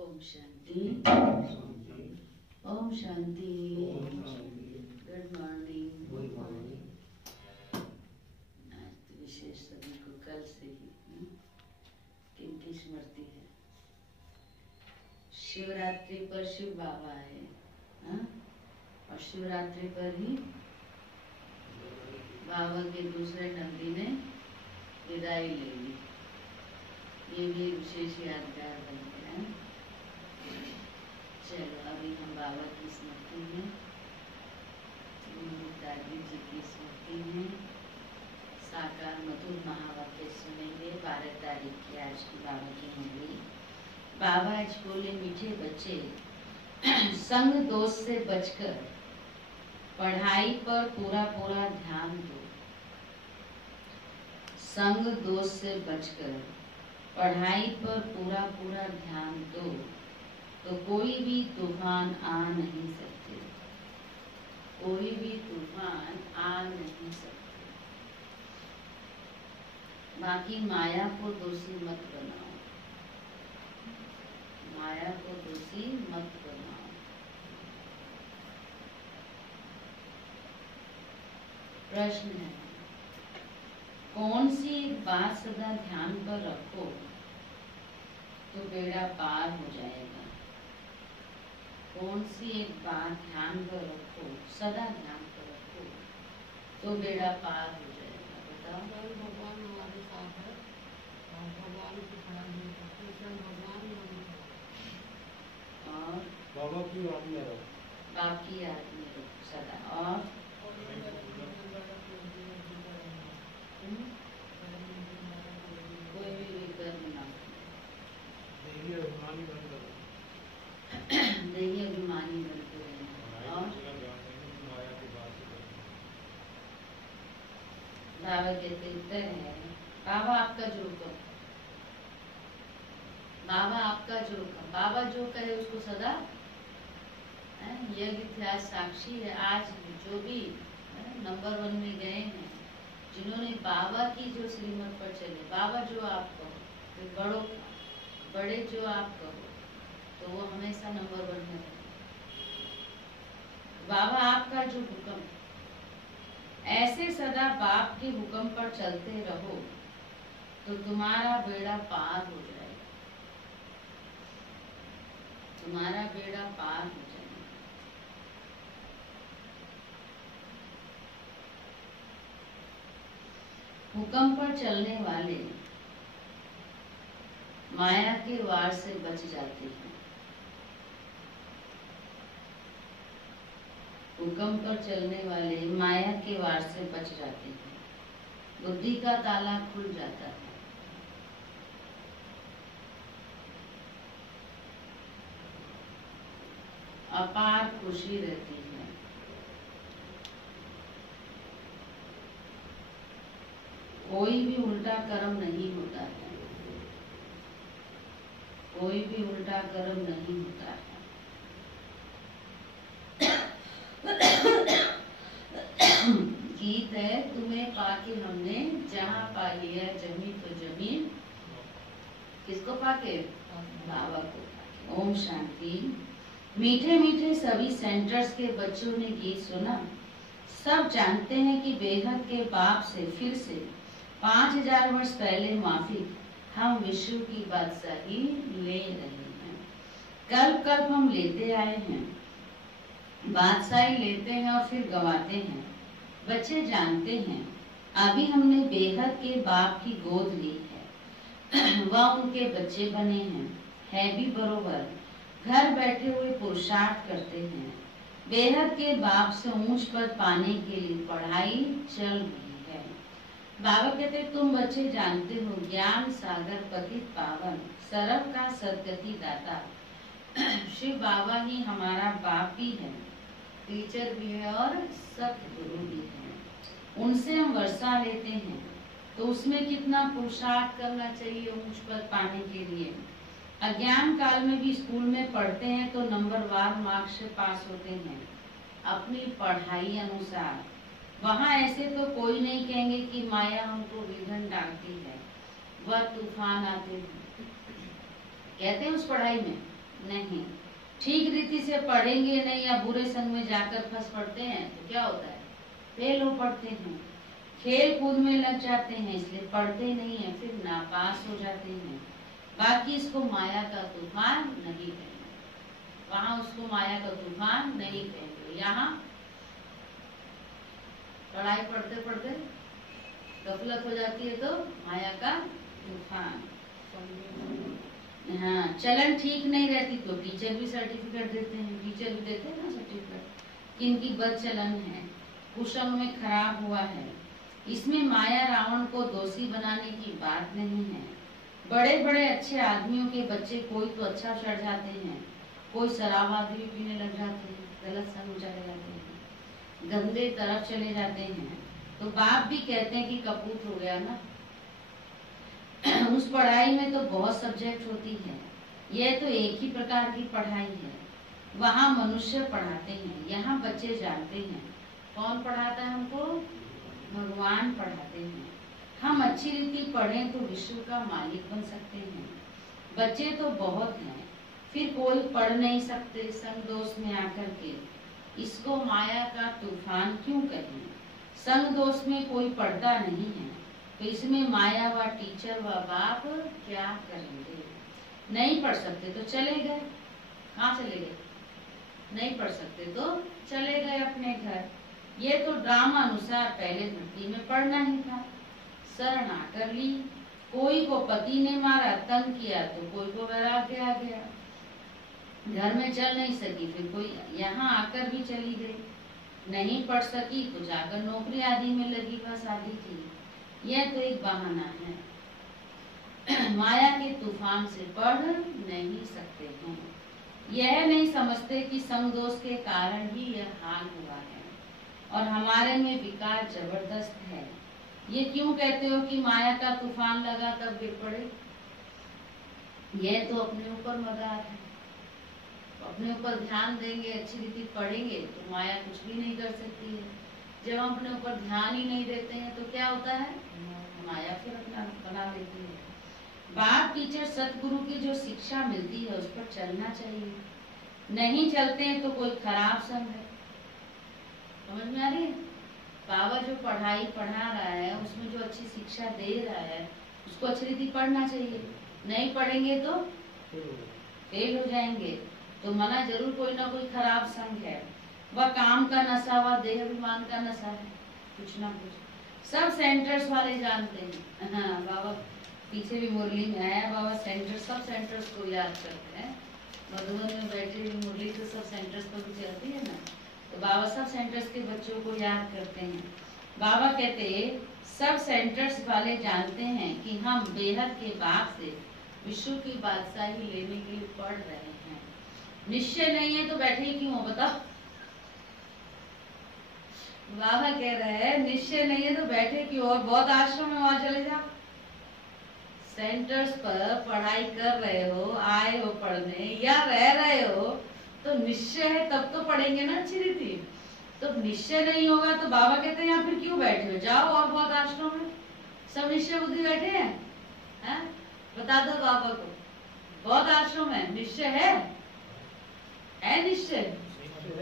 Om Shanti. Om Shanti. Good morning. आज तो विशेष सभी को कल से ही किनकी स्मृति है। शिवरात्रि पर शिव बाबा है और शिवरात्रि पर ही बाबा के दूसरे नंदी ने विदाई ले ली। ये भी विशेष यादगार बन गया। चलो अभी हम बाबा की स्मृति में, दादी जी की स्मृति में साकार मधुर महावाक्य सुनेंगे। 12 तारीख की आज की बाबा की होंगी। बाबा आज बोले, मीठे बच्चे संग दोष से बचकर पढ़ाई पर पूरा पूरा ध्यान दो। संग दोष से बचकर पढ़ाई पर पूरा पूरा ध्यान दो तो कोई भी तूफान आ नहीं सकते। कोई भी तूफान आ नहीं सकते। बाकी माया को दोषी मत बनाओ, माया को दोषी मत बनाओ। प्रश्न है, कौन सी बात सदा ध्यान पर रखो तो बेड़ा पार हो जाएगा? कौन सी एक बात ध्यान पर रखो, सदा ध्यान पर रखो तो बेड़ा पार हो जाएगा? बताओ। भगवान हमारे साथ है और भगवान की पढ़ाई भगवान और बाबा की याद में रहो, बाप की याद में रखो सदा। और कोई भी विकर्म ना हो, देवी अभिमानी बन करो, दैहिक अभिमानी बनते रहना। और बाबा कहते उत्तर है, बाबा आपका जो हुक्म, बाबा आपका जो हुक्म, बाबा जो करे उसको सदा, यह इतिहास साक्षी है। आज जो भी नंबर 1 में गए हैं, जिन्होंने बाबा की जो श्रीमत पर चले, बाबा जो आप कहो, फिर बड़ों बड़े जो आप कहो, तो वो हमेशा नंबर 1 में रहे। बाबा आपका जो हुक्म, ऐसे सदा बाप के हुक्म पर चलते रहो तो तुम्हारा बेड़ा पार हो जाएगा, तुम्हारा बेड़ा पार हो जाएगा। हुक्म पर चलने वाले माया के वार से बच जाते हैं। हुक्म पर चलने वाले माया के वार से बच जाते हैं, बुद्धि का ताला खुल जाता है। अपार खुशी रहती है। कोई भी उल्टा कर्म नहीं होता है, कोई भी उल्टा कर्म नहीं होता है। गीत है, तुम्हें पाके हमने जहाँ पा लिया जमी तो जमीन, किसको पाके? बाबा को पाके। ओम शांति। मीठे मीठे सभी सेंटर्स के बच्चों ने गीत सुना। सब जानते हैं कि बेहद के बाप से फिर से 5000 वर्ष पहले माफी हम विश्व की बादशाही ले रहे हैं। कल्प कल्प हम लेते आए हैं, बादशाही लेते हैं और फिर गवाते हैं। बच्चे जानते हैं अभी हमने बेहद के बाप की गोद ली है, वह उनके बच्चे बने हैं, है भी बरोबर। घर बैठे हुए पुरुषार्थ करते हैं, बेहद के बाप से ऊंच पद पाने के लिए पढ़ाई चल रही है। बाबा कहते तुम बच्चे जानते हो ज्ञान सागर पतित पावन सरल का सदगति दाता शिव बाबा ही हमारा बाप भी है, टीचर भी है और सतगुरु भी है। उनसे हम वर्षा लेते हैं तो उसमें कितना पुरुषार्थ करना चाहिए ऊंच पद पाने के लिए। अज्ञान काल में भी स्कूल में पढ़ते हैं तो नंबरवार मार्क्स से पास होते हैं अपनी पढ़ाई अनुसार। वहाँ ऐसे तो कोई नहीं कहेंगे कि माया हमको विघ्न डालती है, वह तूफान आते हैं, कहते हैं उस पढ़ाई में नहीं। ठीक रीति से पढ़ेंगे नहीं या बुरे संग में जाकर फंस पड़ते हैं तो क्या होता है? फेल हो पड़ते हैं। खेल कूद में लग जाते हैं इसलिए पढ़ते नहीं है, फिर नापास हो जाते हैं। बाकी इसको माया का तूफान नहीं कहेंगे, वहाँ उसको माया का तूफान नहीं कहेंगे। यहाँ पढ़ाई पढ़ते पढ़ते गफलत हो जाती है तो माया का तूफान। हाँ, चलन ठीक नहीं रहती तो टीचर भी सर्टिफिकेट देते हैं, टीचर भी देते हैं ना सर्टिफिकेट, किनकी बद चलन है, कुशल में खराब हुआ है। इसमें माया रावण को दोषी बनाने की बात नहीं है। बड़े बड़े अच्छे आदमियों के बच्चे कोई तो अच्छा चढ़ जाते हैं, कोई शराब आदमी पीने लग जाते हैं, गलत संग चले जाते हैं, गंदे तरफ चले जाते हैं तो बाप भी कहते हैं कि कपूत हो गया ना। उस पढ़ाई में तो बहुत सब्जेक्ट होती है, यह तो एक ही प्रकार की पढ़ाई है। वहाँ मनुष्य पढ़ाते हैं, यहाँ बच्चे जानते हैं। कौन पढ़ाता है हमको? भगवान पढ़ाते हैं। हम अच्छी रीति पढ़ें तो विश्व का मालिक बन सकते हैं। बच्चे तो बहुत हैं, फिर कोई पढ़ नहीं सकते संग दोष में आकर के। इसको माया का तूफान क्यों कहें? संग दोष में कोई पढ़ता नहीं है, तो इसमें माया व टीचर व बाप क्या करेंगे? नहीं पढ़ सकते तो चले गए। कहाँ चले गए? नहीं पढ़ सकते तो चले गए अपने घर। ये तो ड्रामा अनुसार पहले भर्ती में पढ़ना ही था। शरण आकर ली, कोई को पति ने मारा, तंग किया तो कोई को वैराग्य आ गया। घर में चल नहीं सकी, फिर कोई यहाँ आकर भी चली गई। नहीं पढ़ सकी तो जाकर नौकरी आदि में लगी, बस आदि की। यह तो एक बहाना है। माया के तूफान से पढ़ नहीं सकते हैं। यह नहीं समझते कि संग दोष के कारण ही यह हाल हुआ है और हमारे में विकार जबरदस्त है। ये क्यों कहते हो कि माया का तूफान लगा तब गिर पड़े? यह तो अपने ऊपर मदार है। अपने ऊपर ध्यान देंगे, अच्छी रीति पढ़ेंगे तो माया कुछ भी नहीं कर सकती है। जब हम अपने ऊपर ध्यान ही नहीं देते हैं तो क्या होता है? माया फिर अपना बना लेती है। बाप टीचर सतगुरु की जो शिक्षा मिलती है उस पर चलना चाहिए। नहीं चलते हैं तो कोई खराब संग है। समझ में आ रही है? बाबा जो पढ़ाई पढ़ा रहा है उसमें जो अच्छी शिक्षा दे रहा है उसको अच्छी रीति पढ़ना चाहिए। नहीं पढ़ेंगे तो फेल हो जाएंगे। तो मना जरूर कोई ना कोई खराब संग है। वह काम का नशा, वह देह अभिमान का नशा है, कुछ ना कुछ। सब सेंटर्स वाले जानते हैं। हाँ, बाबा पीछे भी मुरली में आया, बाबा सेंटर, सब सेंटर्स को याद करते हैं। मधुबन में बैठे हुए मुरली तो सब सेंटर्स पर भी चलती है ना, तो बाबा सब सेंटर्स के बच्चों को याद करते हैं। बाबा कहते सब सेंटर्स वाले जानते हैं कि हम बेहद के बाप से विश्व की बादशाही लेने के लिए पढ़ रहे हैं। निश्चय नहीं है तो बैठे क्यों हो बताओ? बाबा कह रहे हैं निश्चय नहीं है तो बैठे क्यों? और बहुत आश्रम में वहां चले जाओ। सेंटर्स पर पढ़ाई कर रहे हो, आए हो पढ़ने या रह रहे हो तो निश्चय है तब तो पढ़ेंगे ना अच्छी रीति। तो निश्चय नहीं होगा तो बाबा कहते हैं यहाँ फिर क्यों बैठे हो? जाओ और बहुत आश्रम में सब निश्चय बुद्धि बैठे हैं। बता दो बाबा को, बहुत आश्रम है, निश्चय है निश्चय?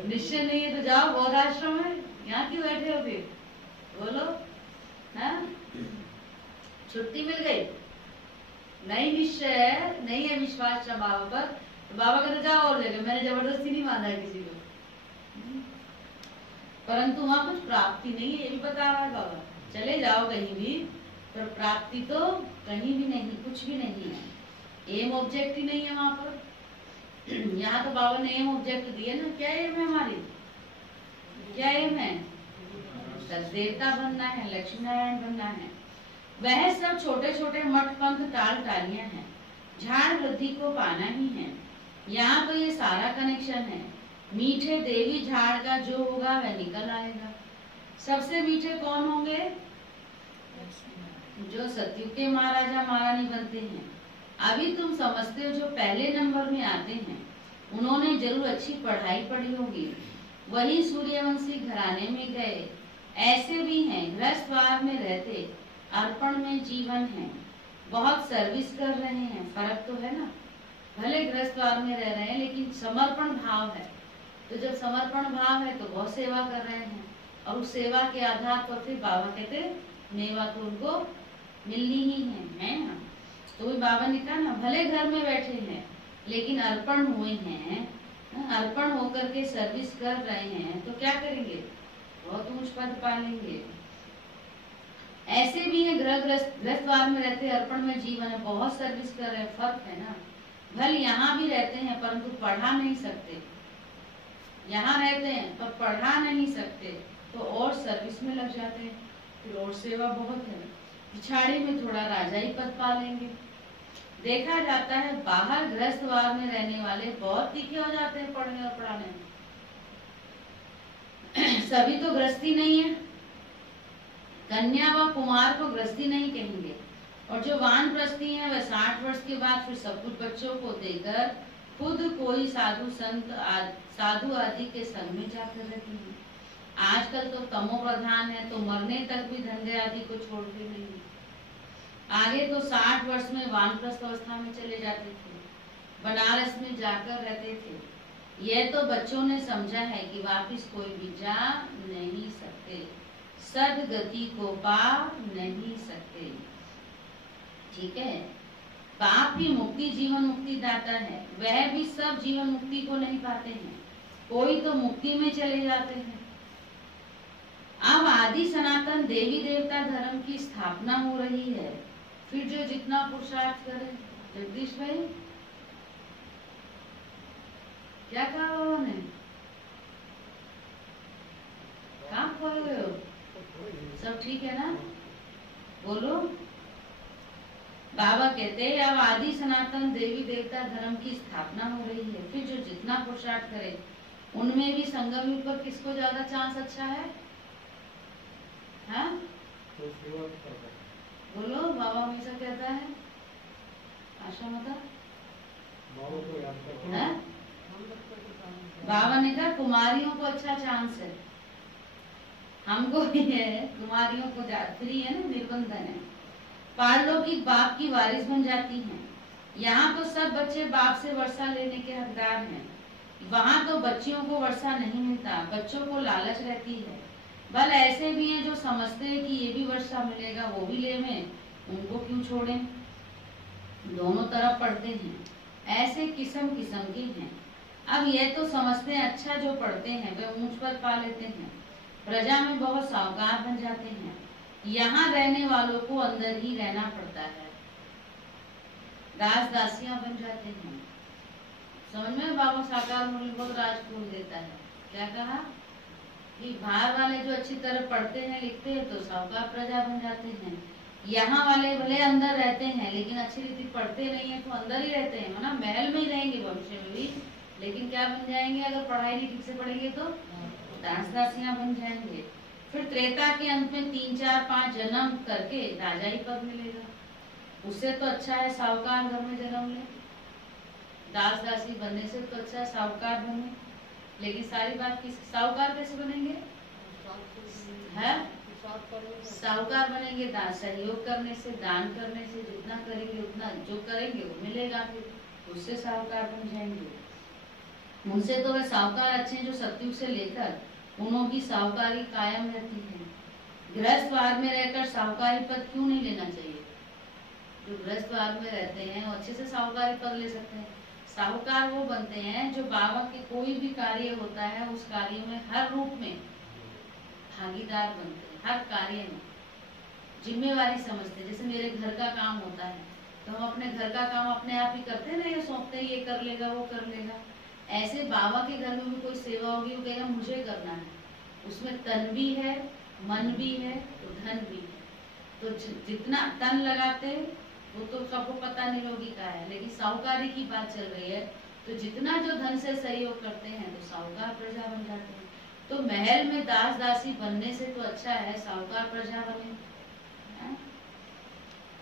निश्चय नहीं है तो जाओ, बहुत आश्रम है, यहाँ क्यों बैठे हो? फिर बोलो, छुट्टी मिल गई? नहीं निश्चय है, नहीं है विश्वास बाबा पर, तो बाबा कहते जाओ और जगह। मैंने जबरदस्ती नहीं बांधा है किसी को, परंतु वहां कुछ प्राप्ति नहीं है, ये भी बता रहा है बाबा। चले जाओ कहीं भी, पर प्राप्ति तो कहीं भी नहीं, कुछ भी नहीं है। एम ऑब्जेक्ट ही नहीं है वहां पर। यहाँ तो बाबा ने एम ऑब्जेक्ट दिए ना। क्या एम है हमारी? क्या एम है? देवता बनना है, लक्ष्मी नारायण बनना है। वह सब छोटे छोटे मठ पंथ टाल टालियां हैं, झाड़ वृद्धि को पाना ही है। यहाँ तो ये सारा कनेक्शन है। मीठे देवी झाड़ का जो होगा वह निकल आएगा। सबसे मीठे कौन होंगे? जो सतयुग के महाराजा महारानी बनते हैं। अभी तुम समझते हो जो पहले नंबर में आते हैं उन्होंने जरूर अच्छी पढ़ाई पढ़ी होगी, वही सूर्यवंशी घराने में गए। ऐसे भी हैं गृहस्थवार में रहते, अर्पण में जीवन है, बहुत सर्विस कर रहे हैं। फर्क तो है ना, भले गृहस्थवार में रह रहे हैं लेकिन समर्पण भाव है। तो जब समर्पण भाव है तो बहुत सेवा कर रहे हैं, और उस सेवा के आधार पर फिर बाबा कहते मेवा तो उनको मिलनी ही है ना। तो बाबा ने कहा ना, भले घर में बैठे हैं लेकिन अर्पण हुए हैं, अर्पण होकर के सर्विस कर रहे हैं, तो क्या करेंगे? बहुत ऊंच पद पालेंगे। ऐसे भी है गृहस्थवार में रहते, अर्पण में जीवन है, बहुत सर्विस कर रहे हैं। फर्क है ना, भले यहाँ भी रहते हैं परंतु पढ़ा नहीं सकते। यहाँ रहते हैं पर पढ़ा नहीं सकते तो और सर्विस में लग जाते हैं, फिर और सेवा बहुत है। पिछाड़ी में थोड़ा राजाई पद पा लेंगे। देखा जाता है बाहर गृहस्थवार में रहने वाले बहुत तीखे हो जाते हैं पढ़ने और पढ़ाने में। सभी तो गृहस्थी नहीं है। कन्या व कुमार को गृहस्थी नहीं कहेंगे, और जो वानप्रस्थी है वह 60 वर्ष के बाद फिर सब कुछ बच्चों को देकर खुद कोई साधु संत साधु आदि के संग में जाकर रहती हैं। आजकल तो तमो प्रधान है, तो मरने तक भी धंधे आदि को छोड़ते नहीं। आगे तो 60 वर्ष में वानप्रस्थ अवस्था में चले जाते थे, बनारस में जाकर रहते थे। यह तो बच्चों ने समझा है कि वापिस कोई भी जा नहीं सकते, सदगति को पा नहीं सकते। ठीक है, बाप ही मुक्ति जीवन मुक्ति दाता है, वह भी सब जीवन मुक्ति को नहीं पाते हैं, कोई तो मुक्ति में चले जाते हैं। अब आदि सनातन देवी देवता धर्म की स्थापना हो रही है, फिर जो जितना पुरुषार्थ करे। जगदीश भाई क्या कहा उन्होंने? कहाँ खोए हुए हो? सब ठीक है ना? बोलो। बाबा कहते हैं अब आदि सनातन देवी देवता धर्म की स्थापना हो रही है, फिर जो जितना पुरुषार्थ करे उनमें भी संगम युग पर किसको ज्यादा चांस अच्छा है? हाँ? बोलो। बाबा हमेशा कहता है, आशा मता है? बाबा ने कहा कुमारियों को अच्छा चांस है, हमको भी है, कुमारियों को फ्री है ना, निर्बंधन है। पारलौकिक बाप की वारिस बन जाती हैं। यहाँ तो सब बच्चे बाप से वर्षा लेने के हकदार हैं, वहाँ तो बच्चियों को वर्षा नहीं मिलता, बच्चों को लालच रहती है। बल ऐसे भी हैं जो समझते हैं कि ये भी वर्षा मिलेगा वो भी ले में, उनको क्यों छोड़ें। दोनों तरफ पढ़ते हैं, ऐसे किस्म किस्म के हैं। अब यह तो समझते हैं अच्छा जो पढ़ते हैं वे ऊंच पर पा लेते हैं, प्रजा में बहुत साहूकार बन जाते हैं। यहाँ रहने वालों को अंदर ही रहना पड़ता है, दास दासियां बन जाते हैं। समझ में? बाबा साकार मुनि बहुत राज खोल देता है। क्या कहा कि बाहर वाले जो अच्छी तरह पढ़ते हैं लिखते हैं तो साहूकार प्रजा बन जाते हैं, यहाँ वाले भले अंदर रहते हैं लेकिन अच्छी रीति पढ़ते नहीं है तो अंदर ही रहते हैं, है ना, महल में ही रहेंगे भविष्य में भी, लेकिन क्या बन जाएंगे अगर पढ़ाई नहीं ठीक से पढ़ेंगे तो दास दासियां बन जाएंगे। फिर त्रेता के अंत में 3, 4, 5 जन्म करके राजा ही पद मिलेगा, उससे तो अच्छा है साहूकार घर में जन्म ले। दास दासी बनने से तो अच्छा है साहूकार बने, लेकिन सारी बात किस साहूकार कैसे बनेंगे? है साहूकार बनेंगे दास सहयोग करने से, दान करने से, जितना करेंगे उतना जो करेंगे वो मिलेगा, फिर उससे साहूकार बन जाएंगे। उनसे तो वे साहूकार अच्छे हैं जो सतयुग से लेकर उन्हों की साहूकारी कायम रहती है। गृहस्थ वार में रहकर साहूकारी पद क्यों नहीं लेना चाहिए? जो गृहस्थ वार में रहते हैं वो अच्छे से साहूकारी पद ले सकते हैं। साहूकार वो बनते हैं जो बाबा के कोई भी कार्य होता है उस कार्य में हर रूप में भागीदार बनते हैं, हर कार्य में जिम्मेवारी समझते हैं। जैसे मेरे घर का काम होता है तो हम अपने घर का काम अपने आप ही करते हैं ना, ये सौंपते हैं, ये कर लेगा वो कर लेगा। ऐसे बाबा के घर में भी कोई सेवा होगी वो कहेगा मुझे करना है, उसमें तन भी है, मन भी है, तो धन भी है। तो जितना तन लगाते वो तो सबको पता नहीं होगी का है, लेकिन साहूकारी की बात चल रही है तो जितना जो धन से सहयोग करते हैं तो साहूकार प्रजा बन जाते हैं। तो महल में दास दासी बनने से तो अच्छा है साहूकार प्रजा बने।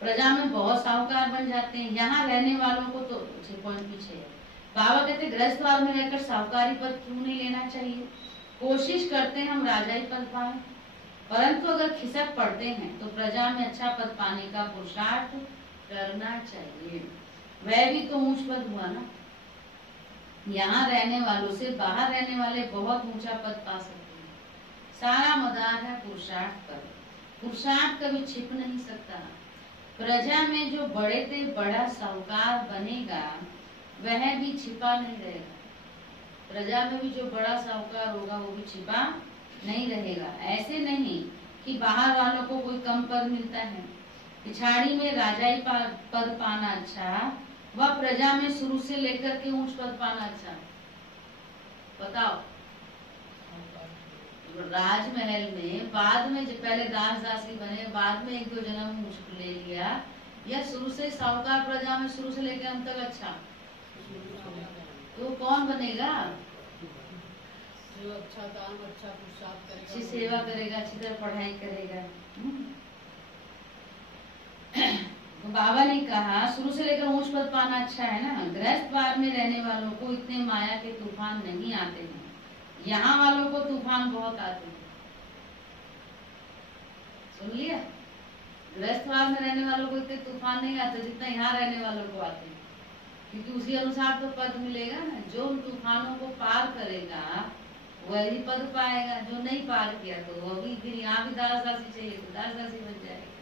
प्रजा में बहुत साहूकार बन जाते हैं, यहाँ रहने वालों को तो पॉइंट पीछे है। बाबा कहते गृहस्थ वार में रहकर साहूकारी पद क्यों नहीं लेना चाहिए? कोशिश करते हैं हम राजाई पद पाएं, परंतु अगर खिसक पड़ते हैं तो प्रजा में अच्छा पद पाने का पुरुषार्थ करना चाहिए। वह भी तो ऊंच पद हुआ ना, यहाँ रहने वालों से बाहर रहने वाले बहुत ऊंचा पद पा सकते हैं। सारा मदार है पुरुषार्थ पर, पुरुषार्थ कभी छिप नहीं सकता। प्रजा में जो बड़े से बड़ा साहूकार बनेगा वह भी छिपा नहीं रहेगा, प्रजा में भी जो बड़ा साहूकार होगा वो भी छिपा नहीं रहेगा। ऐसे नहीं कि बाहर वालों को कोई कम पद मिलता है, पिछाड़ी में राजाई पद पाना अच्छा, वह प्रजा में शुरू से लेकर के ऊंच पद पाना अच्छा। बताओ, राजमहल में बाद में पहले दास दासी बने, बाद में 1-2 जन्म ऊंच ले लिया, या शुरू से साहूकार प्रजा में शुरू से लेकर अंत तक अच्छा, तो कौन बनेगा? जो अच्छा काम अच्छा पुरुषार्थ करेगा, अच्छी सेवा करेगा, अच्छी तरह पढ़ाई करेगा, तो बाबा ने कहा शुरू से लेकर ऊंच पद पाना अच्छा है ना, गृहस्थ बार में रहने वालों को इतने माया के तूफान नहीं आते हैं, यहाँ वालों को तूफान बहुत आते हैं। सुन लिया, गृहस्थ बार में रहने वालों को इतने तूफान नहीं आते जितना यहाँ रहने वालों को आते हैं, क्योंकि उसी अनुसार तो पद मिलेगा ना। जो उन तूफानों को पार करेगा वही पद पाएगा, जो नहीं पार किया तो वो भी फिर यहाँ भी दास दासी चाहिए तो दास दासी बन जाएगा।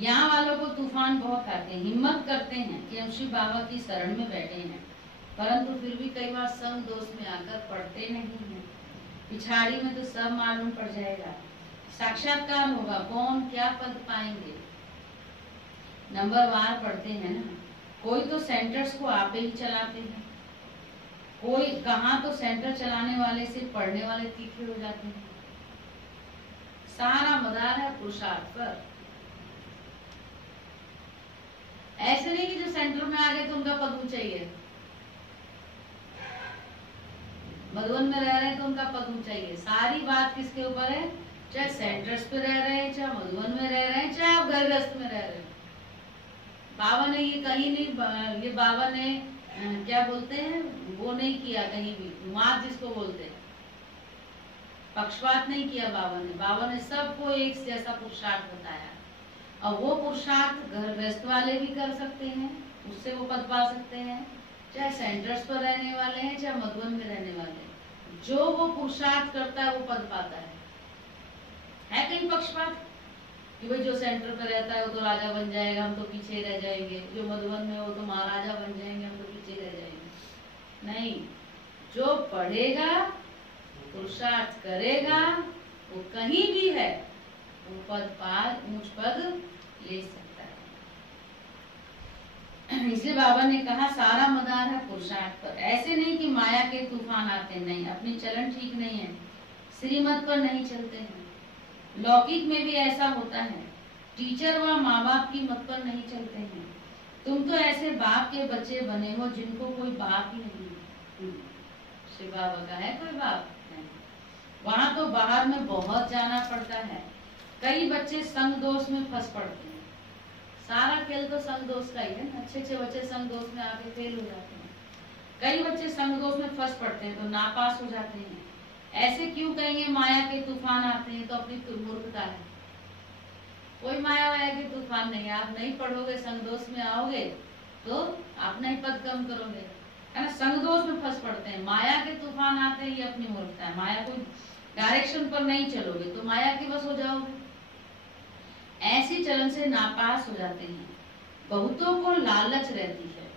यहाँ वालों को तूफान बहुत आते हैं, हिम्मत करते हैं कि हम शिव बाबा की शरण में बैठे हैं, परंतु फिर भी कई बार संग दोष में आकर पढ़ते नहीं हैं। पिछाड़ी में तो सब मालूम पड़ जाएगा, साक्षात्कार होगा, कौन क्या पद पाएंगे। नंबरवार पढ़ते हैं ना, कोई तो सेंटर्स को आप ही चलाते हैं, कोई कहाँ तो सेंटर चलाने वाले से पढ़ने वाले तीखे हो जाते हैं। सारा मदार है पुरुषार्थ पर। ऐसे नहीं कि जो सेंटर में आ गए तो उनका पद ऊंचा ही है, मधुबन में रह रहे हैं तो उनका पद ऊंचा ही है। सारी बात किसके ऊपर है, चाहे सेंटर्स पे रह रहे हैं, चाहे मधुबन में रह रहे हैं, चाहे आप गृहस्थ में रह रहे हैं। बाबा ने ये कहीं नहीं, ये बाबा ने क्या बोलते हैं वो नहीं किया कहीं भी, मात जिसको बोलते हैं, पक्षपात नहीं किया बाबा ने। बाबा ने सबको एक से ऐसा पुरुषार्थ बताया, और वो पुरुषार्थ गृहस्थ वाले भी कर सकते हैं, उससे वो पद पा सकते हैं, चाहे सेंटर्स पर रहने वाले हैं, चाहे मधुबन में रहने वाले हैं। जो वो पुरुषार्थ करता है वो पद पाता है कहीं पक्षपात कि भाई जो सेंटर पर रहता है वो तो राजा बन जाएगा, हम तो पीछे रह जाएंगे, जो मधुबन में वो तो महाराजा बन जाएंगे, हम तो पीछे रह जाएंगे। नहीं, जो पढ़ेगा पुरुषार्थ करेगा वो कहीं भी है वो पद पार ऊंच पद ले सकता है। इसलिए बाबा ने कहा सारा मदार है पुरुषार्थ पर। ऐसे नहीं कि माया के तूफान आते नहीं, अपनी चलन ठीक नहीं है, श्रीमत पर नहीं चलते हैं। लौकिक में भी ऐसा होता है, टीचर व माँ बाप की मत पर नहीं चलते हैं। तुम तो ऐसे बाप के बच्चे बने हो जिनको कोई बाप ही नहीं। शिव बाबा का है कोई बाप नहीं, वहाँ तो बाहर में बहुत जाना पड़ता है। कई बच्चे संग दोष में फंस पड़ते हैं। सारा खेल तो संग दोष का ही है, अच्छे अच्छे बच्चे संग दोष में आके फेल हो जाते हैं। कई बच्चे संग दोष में फंस पड़ते हैं तो नापास हो जाते हैं। ऐसे क्यों कहेंगे माया के तूफान आते हैं, तो अपनी मूर्खता है। कोई माया वाया के तूफान नहीं है, आप नहीं पढ़ोगे संग दोष में आओगे तो आप नहीं पद कम करोगे, है ना। संग दोष में फंस पड़ते हैं, माया के तूफान आते हैं, ये अपनी मूर्खता है। माया कोई डायरेक्शन पर नहीं चलोगे तो माया के बस हो जाओगे, ऐसी चलन से नापास हो जाते हैं। बहुतों को लालच रहती है,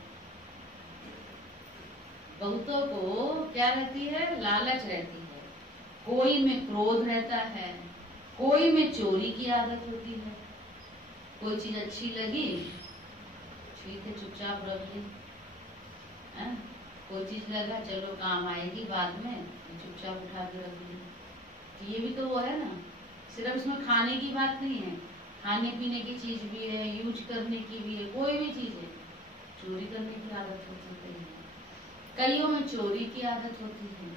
बहुतों को क्या रहती है, लालच रहती है। कोई में क्रोध रहता है, कोई में चोरी की आदत होती है। कोई चीज अच्छी लगी, ठीक है चुपचाप रख ली, कोई चीज लगा चलो काम आएगी बाद में, चुपचाप उठा के रख ली। ये भी तो वो है ना, सिर्फ इसमें खाने की बात नहीं है, खाने पीने की चीज भी है, यूज करने की भी है, कोई भी चीज है। चोरी करने की आदत हो सकती है, कईयों में चोरी की आदत होती है।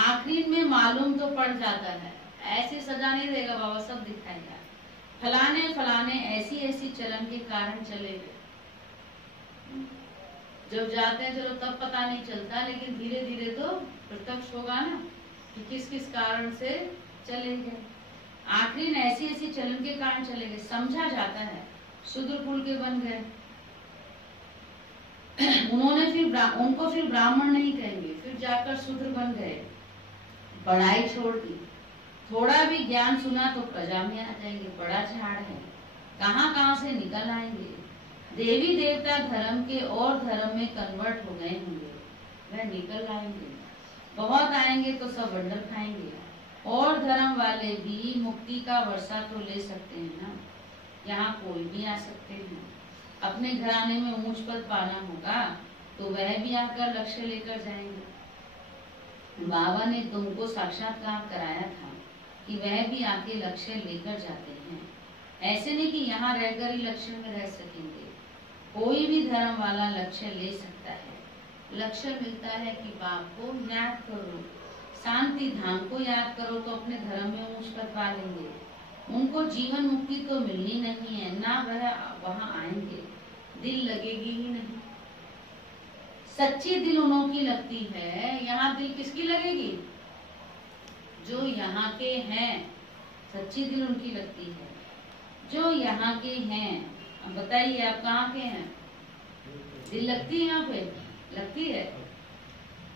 आखिरी में मालूम तो पड़ जाता है, ऐसे सजा नहीं देगा बाबा, सब दिखाएगा। फलाने फलाने ऐसी ऐसी चलन के कारण चले गए। जब जाते हैं चलो तब पता नहीं चलता, लेकिन धीरे धीरे तो प्रत्यक्ष होगा ना कि किस किस कारण से चले गए। आखिरी में ऐसी ऐसी चलन के कारण चले गए, समझा जाता है। शूद्र कुल के बन गए, उनको फिर ब्राह्मण नहीं कहेंगे, फिर जाकर शूद्र बन गए, पढ़ाई छोड़ दी। थोड़ा भी ज्ञान सुना तो प्रजा में आ जाएंगे, बड़ा झाड़ है, कहाँ से निकल आएंगे। देवी देवता धर्म के और धर्म में कन्वर्ट हो गए होंगे, वह निकल आएंगे। बहुत आएंगे तो सब बंडल खाएंगे। और धर्म वाले भी मुक्ति का वर्षा तो ले सकते हैं ना, यहाँ कोई भी आ सकते हैं। अपने घराने में ऊंच पद पाना होगा तो वह भी आकर लक्ष्य लेकर जाएंगे। बाबा ने तुमको साक्षात्कार कराया था कि वह भी आके लक्ष्य लेकर जाते हैं। ऐसे नहीं कि यहाँ रहकर ही लक्ष्य में रह सकेंगे, कोई भी धर्म वाला लक्ष्य ले सकता है। लक्ष्य मिलता है कि बाप को याद करो, शांति धाम को याद करो तो अपने धर्म में ऊंच पद पा लेंगे। उनको जीवन मुक्ति तो मिलनी नहीं है, ना वह वहां आएंगे, दिल लगेगी ही नहीं। सच्ची दिल उन्हों की लगती है, यहाँ दिल किसकी लगेगी? जो यहाँ के हैं, सच्ची दिल उनकी लगती है जो यहाँ के हैं। अब बताइए आप कहाँ के हैं? दिल लगती है यहाँ पे? लगती है।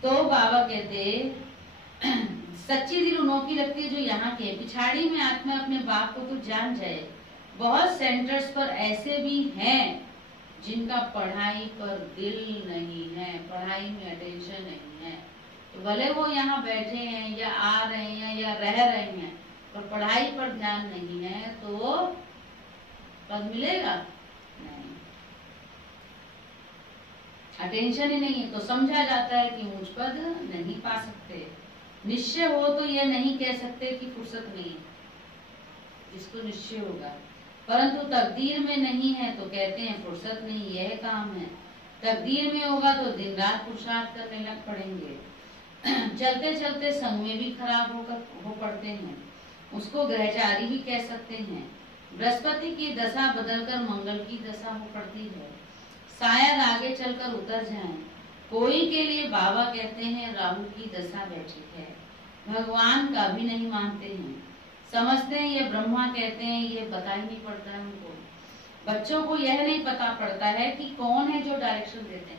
तो बाबा कहते सच्ची दिल उन्हों की लगती है जो यहाँ के। पिछाड़ी में आत्मा अपने बाप को तो जान जाए। बहुत सेंटर्स पर ऐसे भी हैं जिनका पढ़ाई पर दिल नहीं है, पढ़ाई में अटेंशन नहीं है। तो भले वो यहाँ बैठे हैं या आ रहे हैं या रह रहे हैं, पर पढ़ाई पर ध्यान नहीं है, तो पद मिलेगा नहीं। अटेंशन ही नहीं है तो समझा जाता है कि ऊंच पद नहीं पा सकते। निश्चय हो तो यह नहीं कह सकते कि फुर्सत नहीं, जिसको निश्चय होगा। परंतु तकदीर में नहीं है तो कहते हैं फुर्सत नहीं, यह काम है। तकदीर में होगा तो दिन रात पुरुषार्थ करने लग पड़ेंगे। चलते चलते संग में भी खराब हो पड़ते हैं, उसको ग्रहचारी भी कह सकते हैं। बृहस्पति की दशा बदलकर मंगल की दशा हो पड़ती है, शायद आगे चलकर उतर जाएं। कोई के लिए बाबा कहते हैं राहु की दशा बैठी है, भगवान का भी नहीं मानते हैं, समझते हैं ये ब्रह्मा कहते हैं, ये पता ही नहीं पड़ता है उनको। बच्चों को यह नहीं पता पड़ता है कि कौन है जो डायरेक्शन देते हैं,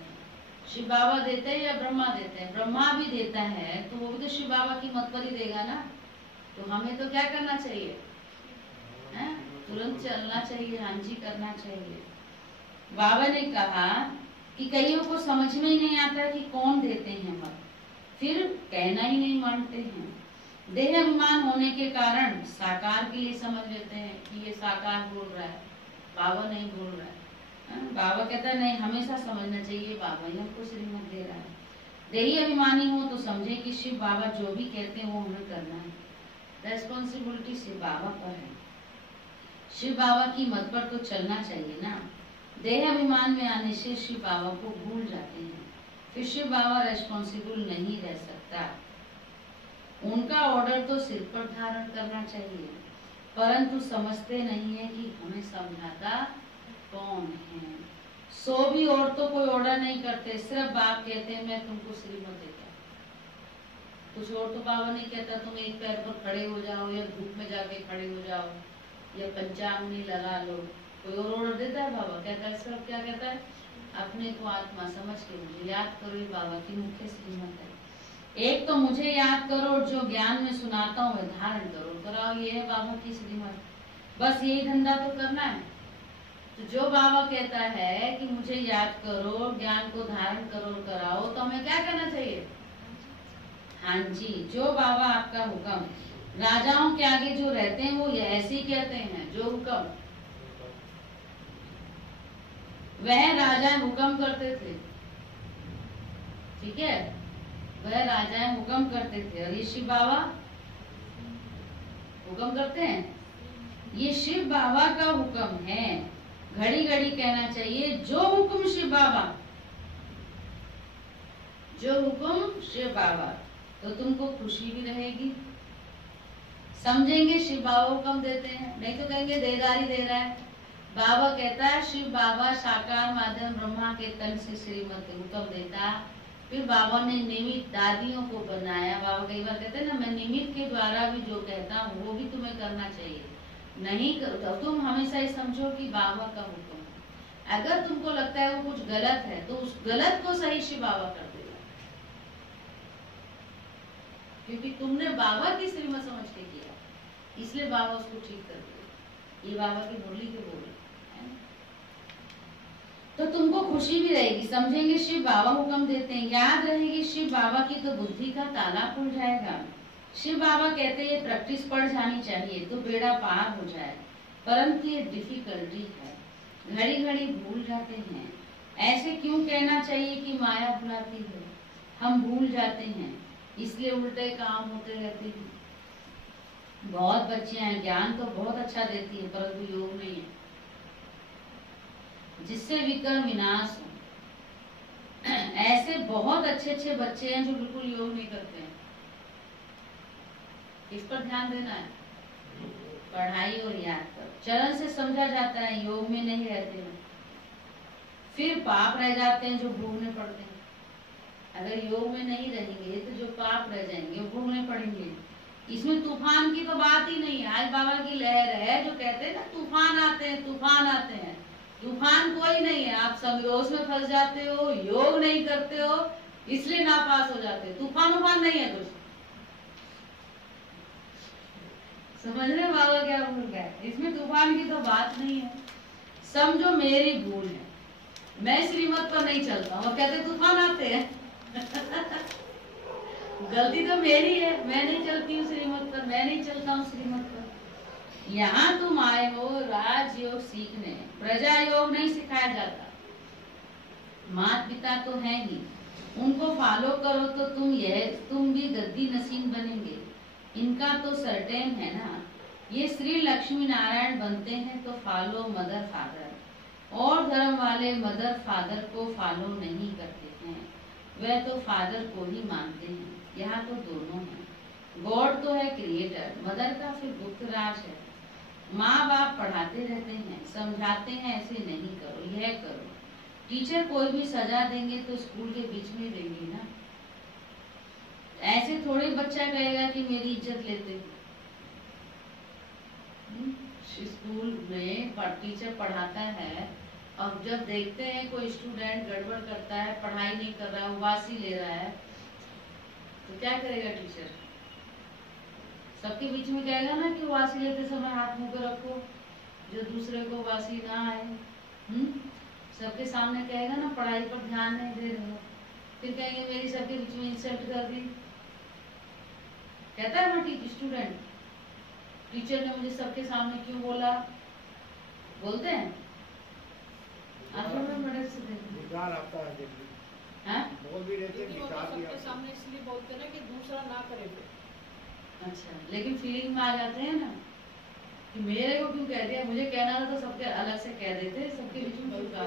शिव बाबा देते हैं या ब्रह्मा देते हैं। ब्रह्मा भी देता है तो वो भी तो शिव बाबा की मत पर ही देगा ना। तो हमें तो क्या करना चाहिए? तुरंत चलना चाहिए, हाँ जी करना चाहिए। बाबा ने कहा कि कईयों को समझ में ही नहीं आता कि कौन देते हैं मत, फिर कहना ही नहीं मानते हैं। देह अभिमान होने के कारण साकार के लिए समझ लेते हैं कि ये साकार बोल रहा है, बाबा नहीं बोल रहा है। बाबा कहता है नहीं, हमेशा समझना चाहिए बाबा ही हमको श्रीमत दे रहा है। देही अभिमानी हो तो समझे कि शिव बाबा जो भी कहते हैं वो हमें करना है, रेस्पॉन्सिबिलिटी शिव बाबा पर है, शिव बाबा की मत पर तो चलना चाहिए ना। देह अभिमान में आने से शिव बाबा को भूल जाते हैं, फिर शिव बाबा रेस्पॉन्सिबल नहीं रह सकता। उनका ऑर्डर तो सिर पर धारण करना चाहिए, परंतु समझते नहीं है कि हमें समझाता कौन है। सो भी और तो कोई ऑर्डर नहीं करते, सिर्फ बाप कहते हैं मैं तुमको श्रीमत देता, कुछ और तो बाबा नहीं कहता तुम एक पैर पर खड़े हो जाओ या धूप में जाके खड़े हो जाओ या पंचांगनी लगा लो। कोई और ऑर्डर देता है बाबा? कहता है सिर्फ क्या कहता है, अपने को आत्मा समझ के मुझे याद करो, ये बाबा की मुख्य श्रीमत है। एक तो मुझे याद करो, जो ज्ञान में सुनाता हूँ धारण करो कराओ, ये है बाबा की श्रीमत। बस यही धंधा तो करना है। तो जो बाबा कहता है कि मुझे याद करो, ज्ञान को धारण करो कराओ, तो हमें क्या करना चाहिए? हाँ जी, जो बाबा आपका हुक्म। राजाओं के आगे जो रहते हैं वो ऐसे ही कहते हैं, जो हुक्म। वह राजा हुक्म करते थे, ठीक है, वह राजाएं हुक्म करते थे, और ये शिव बाबा हुक्म करते हैं। ये शिव बाबा का हुक्म है। घड़ी घड़ी कहना चाहिए जो हुक्म शिव बाबा, जो हुक्म शिव बाबा, तो तुमको खुशी भी रहेगी। समझेंगे शिव बाबा हुक्म देते हैं, नहीं तो कहेंगे देदारी दे रहा है। बाबा कहता है शिव बाबा साकार माध्यम ब्रह्मा के तन से श्रीमत हुक्म देता। फिर बाबा ने निमित्त दादियों को बनाया। बाबा कई बार कहते हैं ना, मैं निमित्त के द्वारा भी जो कहता हूँ वो भी तुम्हें करना चाहिए। नहीं करता तुम हमेशा ही समझो कि बाबा का हुक्म है। अगर तुमको लगता है वो कुछ गलत है तो उस गलत को सही शिव बाबा कर देगा, क्योंकि तुमने बाबा की श्रीमत समझ के किया, इसलिए बाबा उसको ठीक कर देगा। ये बाबा की मुरली के बोल है। तो तुमको खुशी भी रहेगी, समझेंगे शिव बाबा हुक्म देते हैं, याद रहेगी शिव बाबा की, तो बुद्धि का ताला खुल जाएगा। शिव बाबा कहते हैं प्रैक्टिस पड़ जानी चाहिए तो बेड़ा पार हो जाए, परंतु ये डिफिकल्टी है, घड़ी घड़ी भूल जाते हैं। ऐसे क्यों कहना चाहिए कि माया भुलाती है? हम भूल जाते हैं, इसलिए उल्टे काम होते रहते हैं। बहुत बच्चियां हैं, ज्ञान तो बहुत अच्छा देती है, परंतु योग नहीं है, जिससे विकर्म विनाश हो। ऐसे बहुत अच्छे अच्छे बच्चे हैं जो बिल्कुल योग नहीं करते हैं। इस पर ध्यान देना है। पढ़ाई और याद करो। चरण से समझा जाता है, योग में नहीं रहते हैं। फिर पाप रह जाते हैं जो भोगने पड़ते हैं। अगर योग में नहीं रहेंगे तो जो पाप रह जाएंगे वो भोगने पड़ेंगे। इसमें तूफान की तो बात ही नहीं है। आज बाबा की लहर है जो कहते हैं ना तूफान आते हैं, तूफान आते हैं। तूफान कोई नहीं है। आप संगरोध में फंस जाते हो, योग नहीं करते हो, इसलिए नापास हो जाते हो। तूफान उफान नहीं है कुछ। समझ रहे बाबा क्या बोल रहे हैं? इसमें तूफान की तो बात नहीं है। समझो मेरी भूल है, मैं श्रीमत पर नहीं चलता हूँ, कहते तूफान आते हैं। गलती तो मेरी है, मैं नहीं चलती हूँ श्रीमत पर, मैं नहीं चलता हूँ श्रीमत पर। यहाँ तुम आए हो राजयोग सीखने, प्रजा योग नहीं सिखाया जाता। माता पिता तो है ही, उनको फॉलो करो तो तुम भी गद्दी नसीब बनेंगे। इनका तो सर्टेन है ना, ये श्री लक्ष्मी नारायण बनते हैं तो फॉलो मदर फादर। और धर्म वाले मदर फादर को फॉलो नहीं करते हैं, वह तो फादर को ही मानते हैं। यहाँ तो दोनों हैं। गॉड तो है क्रिएटर, मदर का फिर गुप्त राज है। माँ बाप पढ़ाते रहते हैं, समझाते हैं ऐसे नहीं करो, यह करो। टीचर कोई भी सजा देंगे तो स्कूल के बीच में देंगे ना। ऐसे थोड़े बच्चा कहेगा कि मेरी इज्जत लेते हो। स्कूल में टीचर पढ़ाता है, अब जब देखते हैं कोई स्टूडेंट गड़बड़ करता है, पढ़ाई नहीं कर रहा है, वासी ले रहा है, तो क्या करेगा टीचर? सबके बीच में कहेगा ना कि वासी लेते समय हाथ मुंह पे रखो, जो दूसरे को वासी ना आए। सबके सामने कहेगा ना पढ़ाई पर ध्यान नहीं दे रहे हो। फिर कहेंगे मेरी सबके बीच में इंसल्ट कर दी। कहता है ना स्टूडेंट, टीचर ने मुझे सबके सामने क्यों बोला? बोलते हैं बोल भी रहते हैं, सबके सामने इसलिए बोलते ना कि दूसरा ना करे। अच्छा, लेकिन फीलिंग में आ जाते हैं ना कि मेरे को क्यों कह दिया, मुझे कहना था तो सबके अलग से कह देते, सबके बीच में क्यों कहा?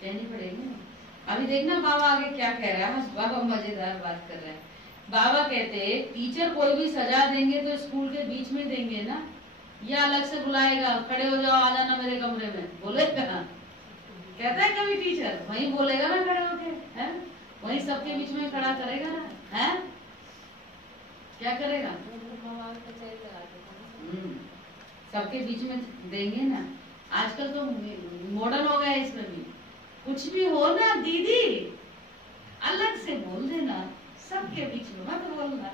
कहनी पड़ेगी। अभी देखना बाबा आगे क्या कह रहा है। बाबा मजेदार बात कर रहे हैं। बाबा कहते टीचर कोई भी सजा देंगे तो स्कूल के बीच में देंगे ना, या अलग से बुलाएगा, खड़े हो जाओ, आ जाना मेरे कमरे में, बोलेगा? कहता है कभी टीचर? वहीं बोलेगा ना खड़े होके, हैं? वहीं सबके बीच में खड़ा करेगा ना, हैं? क्या करेगा? सबके बीच में देंगे ना। आजकल तो मॉडर्न हो गया, इसमें भी कुछ भी हो ना दीदी अलग से बोल देना, सबके बीच में मत बोलना।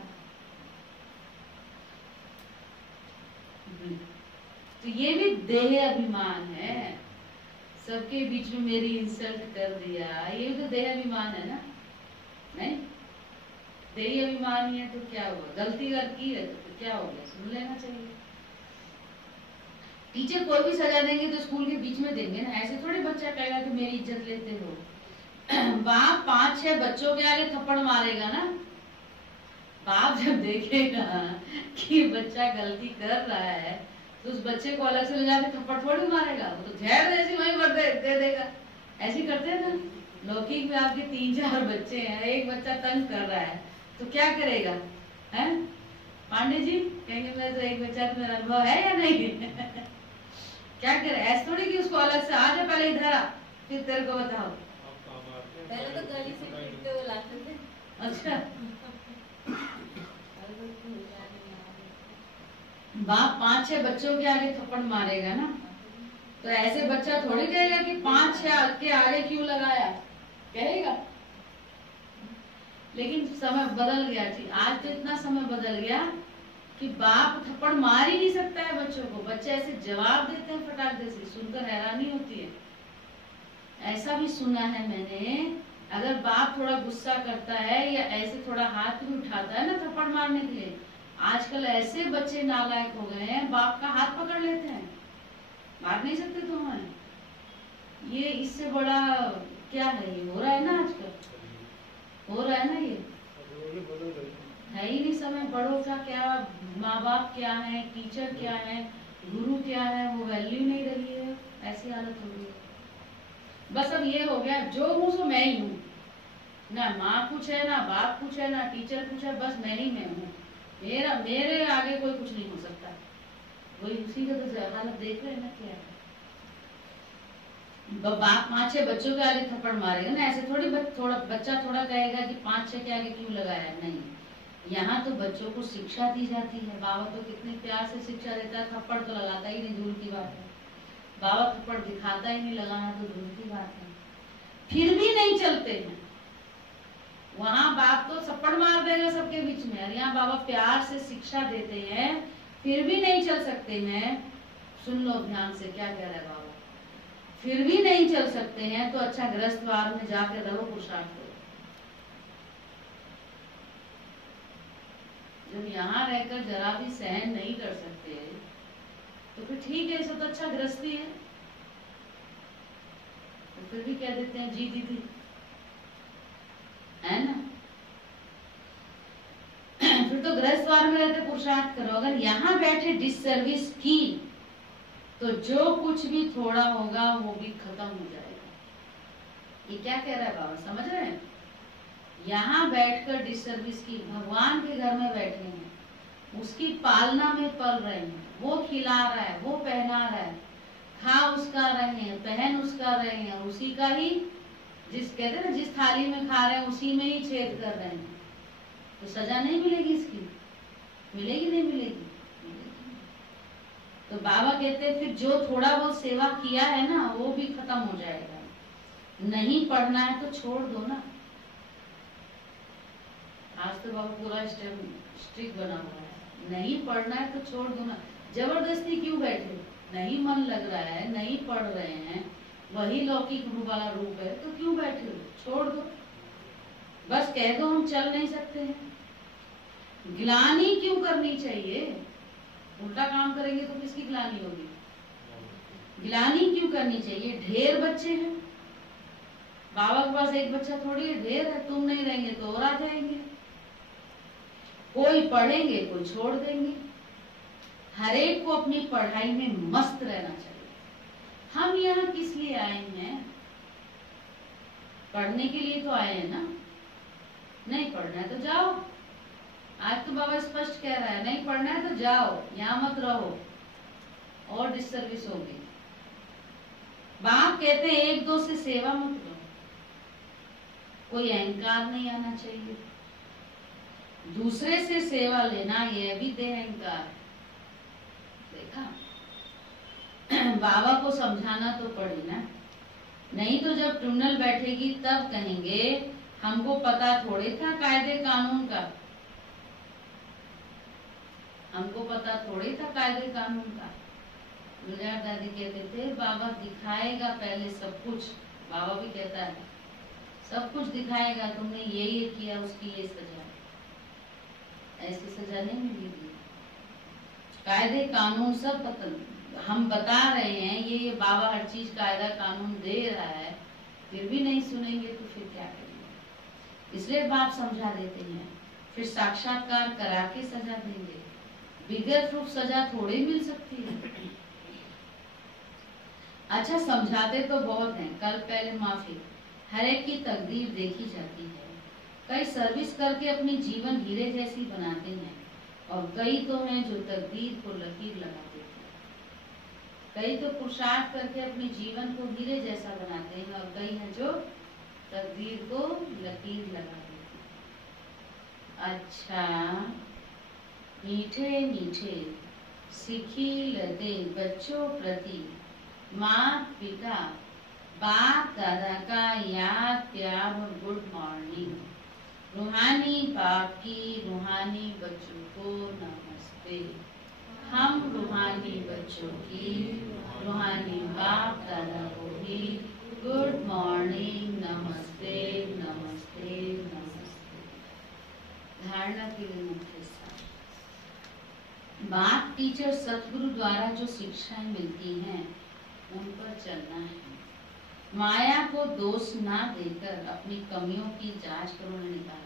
तो ये भी देह अभिमान है। सबके बीच में मेरी इंसल्ट कर दिया, ये भी तो देह अभिमान है ना? नहीं, देह अभिमान ही है तो क्या हुआ? गलती अगर की है तो क्या हो गया? सुन लेना चाहिए। टीचर कोई भी सजा देंगे तो स्कूल के बीच में देंगे ना। ऐसे थोड़े बच्चा कहेगा कि मेरी इज्जत लेते हो। बाप 5-6 बच्चों के आगे थप्पड़ मारेगा ना। बाप जब देखेगा कि बच्चा गलती कर रहा है तो उस बच्चे को अलग से ले जाके थप्पड़ थोड़ी मारेगा, वो तो झेड़ ऐसी वहीं पर दे देगा। ऐसे करते हैं ना। लौकिक में आपके 3-4 बच्चे हैं, एक बच्चा तंग कर रहा है तो क्या करेगा? हैं पांडे जी कहेंगे मैं तो एक बच्चा तो मेरा अनुभव है या नहीं? क्या करे? ऐसे थोड़ी कि उसको अलग से आ जा, पहले इधर आ, फिर तेरे को बताओ। पहले तो गली से पीटते हुए लाते थे। अच्छा, बाप 5-6 बच्चों के आगे थप्पड़ मारेगा ना, तो ऐसे बच्चा थोड़ी कहेगा कि 5-6 के आगे क्यों लगाया, कहेगा? लेकिन समय बदल गया जी। आज तो इतना समय बदल गया कि बाप थप्पड़ मार ही नहीं सकता है बच्चों को। बच्चे ऐसे जवाब देते हैं फटाक से, सुनकर हैरानी होती है। ऐसा भी सुना है मैंने, अगर बाप थोड़ा गुस्सा करता है या ऐसे थोड़ा हाथ भी उठाता है ना थप्पड़ मारने के लिए, आजकल ऐसे बच्चे नालायक हो गए हैं, बाप का हाथ पकड़ लेते हैं, मार नहीं सकते तुम्हें। ये इससे बड़ा क्या है? ये हो रहा है ना आजकल, हो रहा है ना। ये है ही नहीं समय। बड़ों का क्या, माँ बाप क्या है, टीचर क्या है, गुरु क्या है, वो वैल्यू नहीं रही है। ऐसी हालत हो गई है। बस अब ये हो गया जो हूँ सो मैं ही हूँ, ना माँ कुछ है, ना बाप कुछ है, ना टीचर कुछ है, बस मैं ही मैं हूँ। मेरे आगे कोई कुछ नहीं हो सकता। वही उसी का तो हालत देख रहे हैं ना क्या है। बाप 5-6 बच्चों के आगे थप्पड़ मारेगा ना, ऐसे थोड़ी थोड़ा बच्चा थोड़ा कहेगा कि 5-6 के आगे क्यों लगाया। नहीं, यहाँ तो बच्चों को शिक्षा दी जाती है। बाबा तो कितने प्यार से शिक्षा देता है, थप्पड़ तो लगाता ही नहीं, दूर की बात है। बाबा थप्पड़ दिखाता ही नहीं, लगाना तो दूर की बात है। फिर भी नहीं चलते हैं। वहाँ बाप तो थप्पड़ मार देगा सबके बीच में, और यहाँ बाबा प्यार से शिक्षा देते हैं, फिर भी नहीं चल सकते हैं। सुन लो ध्यान से क्या कह रहा है बाबा। फिर भी नहीं चल सकते हैं तो अच्छा गृहस्थवार में जाकर रहो, पुरुषार्थ करो। जब यहाँ रहकर जरा भी सहन नहीं कर सकते तो फिर ठीक है, सब तो अच्छा गृहस्थी है। तो फिर भी कह देते हैं जी दीदी, है ना। फिर तो गृहस्थवार में रहते पुरुषार्थ करो। अगर यहाँ बैठे डिससर्विस की तो जो कुछ भी थोड़ा होगा वो भी खत्म हो जाएगा। ये क्या कह रहा है बाबा, समझ रहे हैं। यहाँ बैठकर डिससर्विस की, भगवान के घर में बैठे हैं, उसकी पालना में पल रहे हैं, वो खिला रहा है, वो पहना रहा है, खा उसका रहे हैं, पहन उसका रहे हैं, उसी का ही जिस कहते हैं ना, जिस थाली में खा रहे हैं उसी में ही छेद कर रहे हैं। तो सजा नहीं मिलेगी इसकी, मिलेगी नहीं मिलेगी। तो बाबा कहते हैं फिर जो थोड़ा बहुत सेवा किया है ना वो भी खत्म हो जाएगा। नहीं पढ़ना है तो छोड़ दो ना। आज तो बाबा पूरा स्ट्रिक्ट बना हुआ है, नहीं पढ़ना है तो छोड़ दो ना। जबरदस्ती क्यों बैठे, नहीं मन लग रहा है, नहीं पढ़ रहे हैं, वही लौकिक रूप वाला रूप है, तो क्यों बैठे हो, छोड़ दो। बस कह दो हम चल नहीं सकते हैं। ग्लानि क्यों करनी चाहिए, उल्टा काम करेंगे तो किसकी ग्लानि होगी। ग्लानि क्यों करनी चाहिए। ढेर बच्चे हैं, बाबा के पास एक बच्चा थोड़ी है, ढेर है। तुम नहीं रहेंगे तो और आ जाएंगे, कोई पढ़ेंगे कोई छोड़ देंगे। हर एक को अपनी पढ़ाई में मस्त रहना चाहिए। हम यहाँ किस लिए आए हैं, पढ़ने के लिए तो आए हैं ना। नहीं पढ़ना है तो जाओ। आज तो बाबा स्पष्ट कह रहा है, नहीं पढ़ना है तो जाओ, यहाँ मत रहो और डिससर्विस होगी। बाप कहते हैं 1-2 से सेवा मत करो, कोई अहंकार नहीं आना चाहिए। दूसरे से सेवा लेना यह भी दे अहंकार। देखा, बाबा को समझाना तो पड़े ना, नहीं तो जब ट्रिब्यूनल बैठेगी तब कहेंगे हमको पता थोड़े था कायदे कानून का, हमको पता थोड़ी था कायदे कानून का। गुलजार दादी कहते थे बाबा दिखाएगा पहले सब कुछ। बाबा भी कहता है सब कुछ दिखाएगा, तुमने ये किया उसकी ये सजा, ऐसी सजा नहीं मिलेगी। कायदे कानून सब पता हम बता रहे हैं, ये बाबा हर चीज कायदा कानून दे रहा है, फिर भी नहीं सुनेंगे तो फिर क्या करेंगे। इसलिए बाप समझा देते हैं, फिर साक्षात्कार करा के सजा देंगे। बिगर प्रूफ सजा थोड़ी मिल सकती है। अच्छा समझाते तो बहुत हैं, कल पहले माफी। हर एक की तकदीर देखी जाती है। कई सर्विस करके अपनी जीवन हीरे जैसी बनाते हैं, और कई तो हैं जो तकदीर को लकीर लगा देते हैं। कई तो पुरुषार्थ करके अपने जीवन को हीरे जैसा बनाते हैं, और कई हैं जो तकदीर को लकीर लगा देते हैं। अच्छा, मीठे मीठे सीखी लदे बच्चों प्रति माँ पिता बाप दादा का याद प्यार और गुड मॉर्निंग। रूहानी बाप की रूहानी बच्चों को नमस्ते। हम रूहानी बच्चों की रूहानी बाप दादा को भी गुड मॉर्निंग, नमस्ते नमस्ते नमस्ते। धारणा के लिए मुख्य सार। बाप टीचर सतगुरु द्वारा जो शिक्षाएं मिलती हैं उन पर चलना है। माया को दोष ना देकर अपनी कमियों की जांच कर उन्हें निकालना।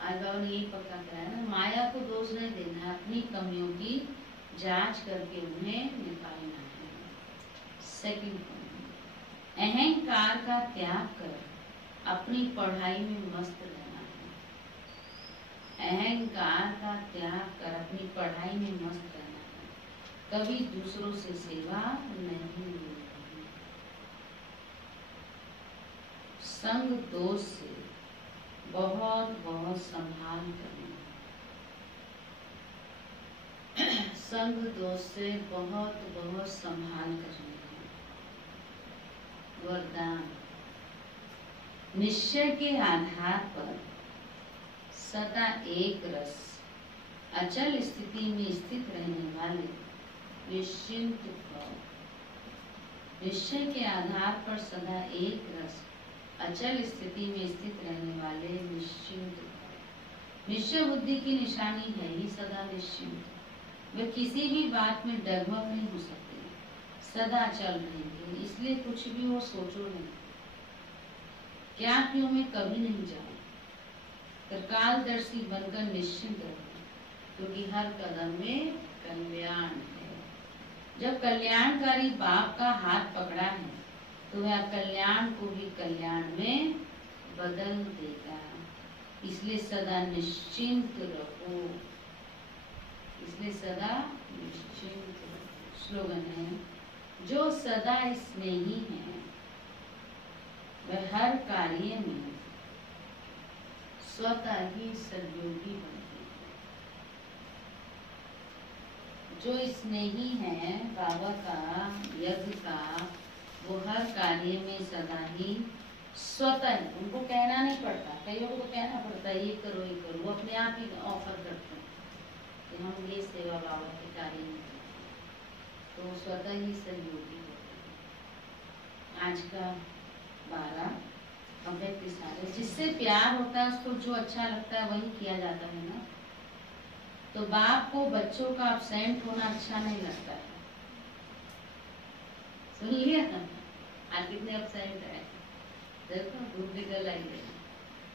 आज बाबा ने यही पक्का कराया ना, माया को दोष नहीं देना है, अपनी कमियों की जांच करके उन्हें निकालना है। सेकंड पॉइंट, अहंकार का त्याग कर अपनी पढ़ाई में मस्त रहना है। अहंकार का त्याग कर अपनी पढ़ाई में मस्त रहना है। कभी दूसरों से सेवा नहीं लेनी। संग दोष से बहुत बहुत संभाल करना। संग दोष से बहुत बहुत संभाल करना। वरदान, निश्चय के आधार पर सदा एक रस अचल स्थिति में स्थित रहने वाले निश्चिंत भाव। निश्चय के आधार पर सदा एक रस अचल स्थिति में स्थित रहने वाले निश्चिंत भाव। निश्चय बुद्धि की निशानी है ही सदा निश्चिंत। वे किसी भी बात में डगमग नहीं हो सकते, सदा चल रहेंगे। इसलिए कुछ भी हो सोचो नहीं, क्या क्यों में कभी नहीं जाओ। कालदर्शी बनकर निश्चिंत रहो, क्योंकि हर कदम में कल्याण है। जब कल्याणकारी बाप का हाथ पकड़ा है तो वह कल्याण को भी कल्याण में बदल देगा। इसलिए सदा निश्चिंत रहो, इसलिए सदा निश्चिंत रहो। स्लोगन है, जो सदा स्नेही है वह हर कार्य में स्वतः ही सहयोगी बनते हैं। जो स्नेही है बाबा का, यज्ञ का, वो हर कार्य में सदा ही स्वतः, उनको कहना नहीं पड़ता। कई लोगों को कहना पड़ता है ये करो ये करो, वो अपने आप ही ऑफर करते हैं कि हम ये सेवा बाबा के कार्य में करते हैं, तो स्वतः ही सहयोगी होते हैं। आज का 12 अव्यक्त इशारे, जिससे प्यार होता है उसको जो अच्छा लगता है वही किया जाता है ना। तो बाप को बच्चों का अब्सेंट होना अच्छा नहीं लगता है। सुन लिया आज कितने अब्सेंट है, देखो ग्रुप निकल आई है।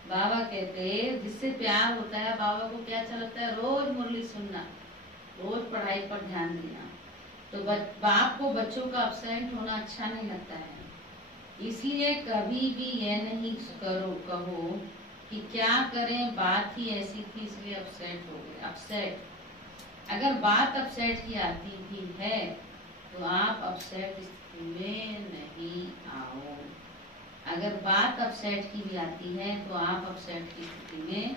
बाबा कहते हैं जिससे प्यार होता है, बाबा को क्या अच्छा लगता है, रोज मुरली सुनना, रोज पढ़ाई पर ध्यान देना। तो बाप को बच्चों का अब्सेंट होना अच्छा नहीं लगता है। इसलिए कभी भी यह नहीं कहो कि क्या करें, बात ही ऐसी थी इसलिए अपसेट हो गए। अपसेट, अगर बात अपसेट की आती भी है तो आप अपसेट स्थिति में नहीं आओ। अगर बात अपसेट की भी आती है तो आप अपसेट की स्थिति में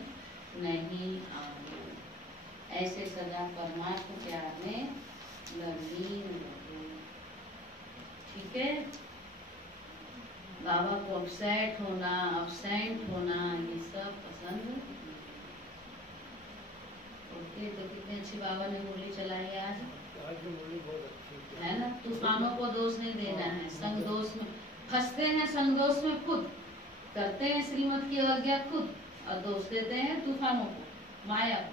नहीं आओ। ऐसे सदा परमात्मा प्यार में लीन रहो, ठीक है। बाबा को अपसेट होना, अपसेंट होना, ये सब पसंद नहीं। ओके, तो कितनी अच्छी बाबा ने मुरली चलाई है आज मुरली बहुत अच्छी है ना। तूफानों को दोष नहीं देना है, संग दोष में फंसते हैं, संग दोष में खुद करते हैं श्रीमत की अवज्ञा खुद, और दोष देते हैं तूफानों को, माया को।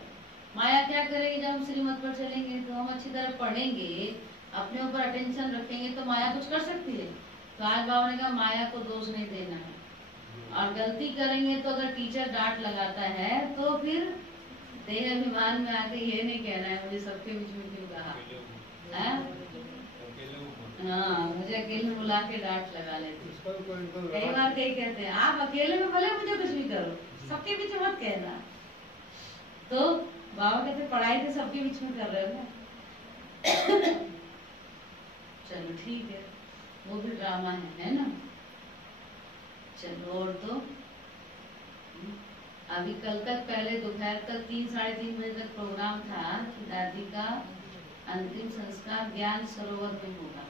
माया क्या करेगी, जब हम श्रीमत पर चलेंगे तो हम अच्छी तरह पढ़ेंगे, अपने ऊपर अटेंशन रखेंगे तो माया कुछ कर सकती है। तो आज बाबा ने कहा माया को दोष नहीं देना है, और गलती करेंगे तो अगर टीचर डांट लगाता है तो फिर देह अभिमान में आके ये नहीं कहना है मुझे सबके बीच में क्यों कहा है। हाँ, मुझे अकेले बुला के डांट लगा लेते। कई बार कई कहते हैं आप अकेले में भले मुझे कुछ भी करो, सबके बीच में मत कहना। तो बाबा कहते पढ़ाई तो सबके बीच में कर रहे हो ना। चलो ठीक है, वो भी ड्रामा है ना। चलो, और तो अभी कल तक, पहले दोपहर तक 3-3:30 बजे तक प्रोग्राम था कि दादी का अंतिम संस्कार ज्ञान सरोवर में होगा,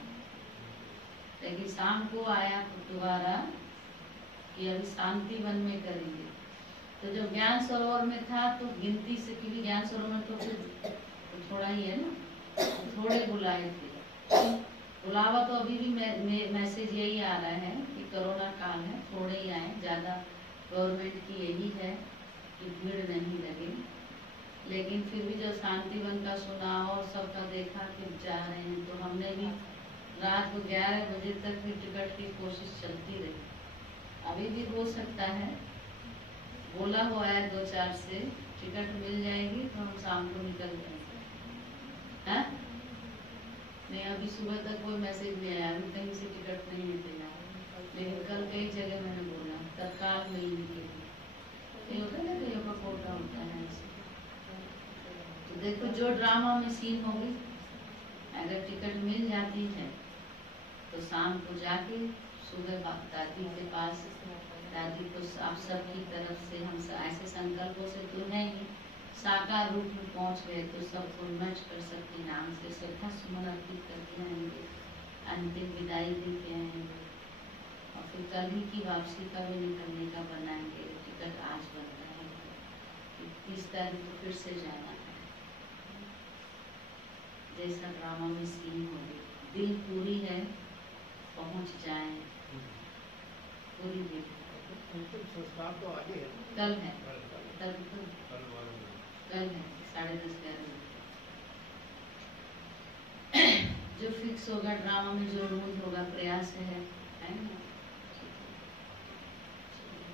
लेकिन शाम को आया दोबारा कि अभी शांति वन में करेंगे। तो जब ज्ञान सरोवर में था तो गिनती से, क्योंकि ज्ञान सरोवर में तो फिर थोड़ा ही है ना, थोड़े बुलाए थे। बुलावा तो अभी भी मैसेज यही आ रहा है कि कोरोना काल है, थोड़े ही आए, ज़्यादा गवर्नमेंट की यही है कि भीड़ नहीं लगे। लेकिन फिर भी जब शांतिवन का सुना और सबका देखा कि जा रहे हैं, तो हमने भी रात को 11 बजे तक भी टिकट की कोशिश चलती रही। अभी भी हो सकता है, बोला हुआ है 2-4 से टिकट मिल जाएगी तो हम शाम को निकल जाएंगे। हाँ, नहीं अभी सुबह तक कोई मैसेज नहीं आया, अभी कहीं से टिकट नहीं मिलेगा। लेकिन कल कई जगह मैंने बोला तत्काल में ही निकलेगी। ये होता है ना, कहीं का कोटा होता है ऐसे। तो देखो जो ड्रामा में सीन होगी अगर टिकट मिल जाती है तो शाम को जाके सुबह दादी के पास, दादी को आप सबकी तरफ से हम ऐसे संकल्पों से तो है ही, साकार रूप में पहुंच गए तो सबको नच कर सबके नाम से श्रद्धा सुमन अर्पित करके आएंगे, अंतिम विदाई दे के आएंगे और फिर कल ही की वापसी का भी निकलने का बनाएंगे। टिकट आज बनता है, 30 तारीख को फिर से जाना है। जैसा ड्रामा में सीन हो गई, दिल पूरी है, पहुंच जाए पूरी दिल। अंतिम संस्कार तो आगे है, कल है, कल है 10:30 11 जो फिक्स होगा ड्रामा में, जो मूड होगा, प्रयास है ना।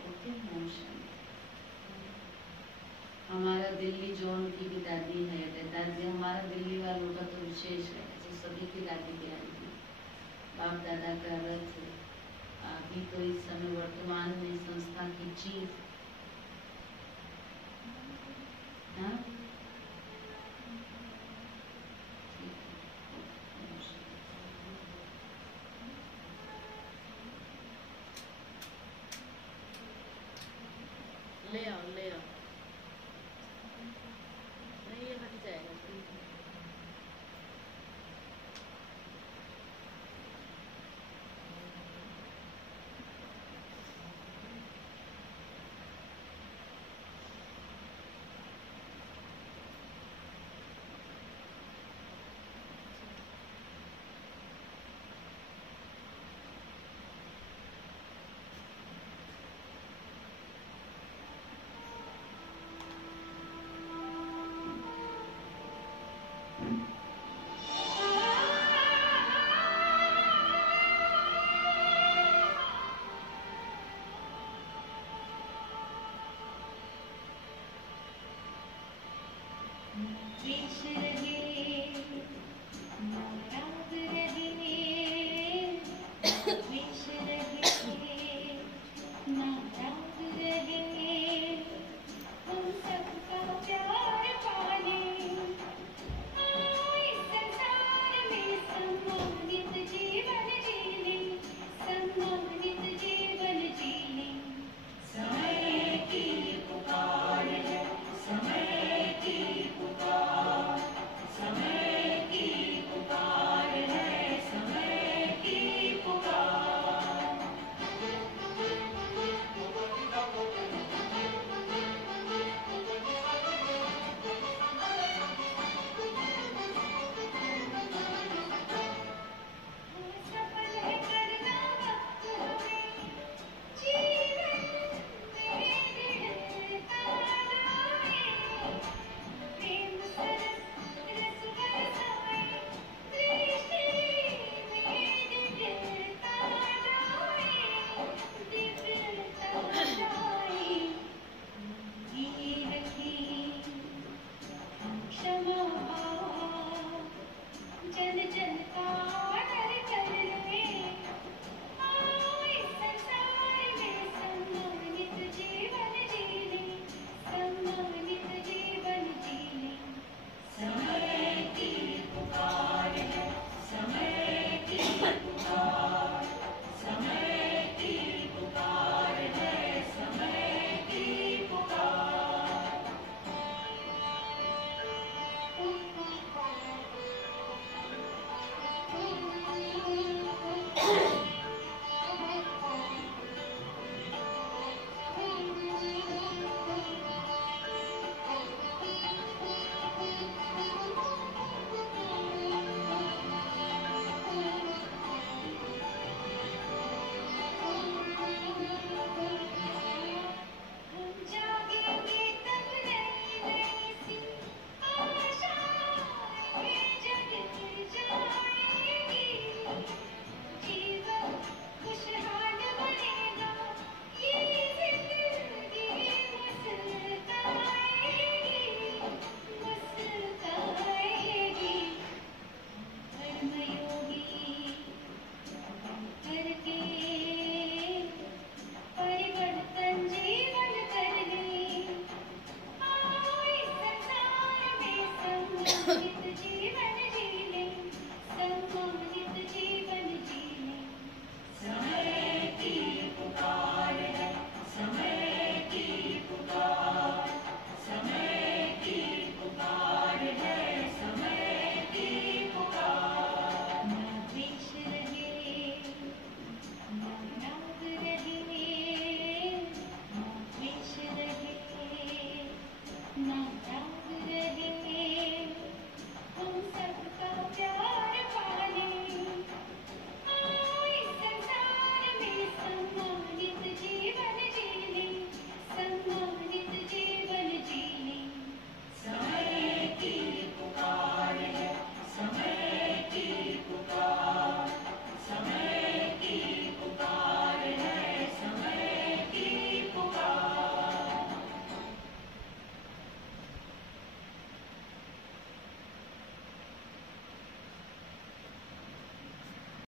ओके, हमारा दिल्ली जोन की भी दादी है, दादी हमारा दिल्ली वालों का तो विशेष है, जो सभी की दादी भी आई थी, बाप दादा का रथ। अभी तो इस समय वर्तमान में संस्था की चीफ, हाँ ले आओ ले आओ, नहीं ये हट जाएगा। ना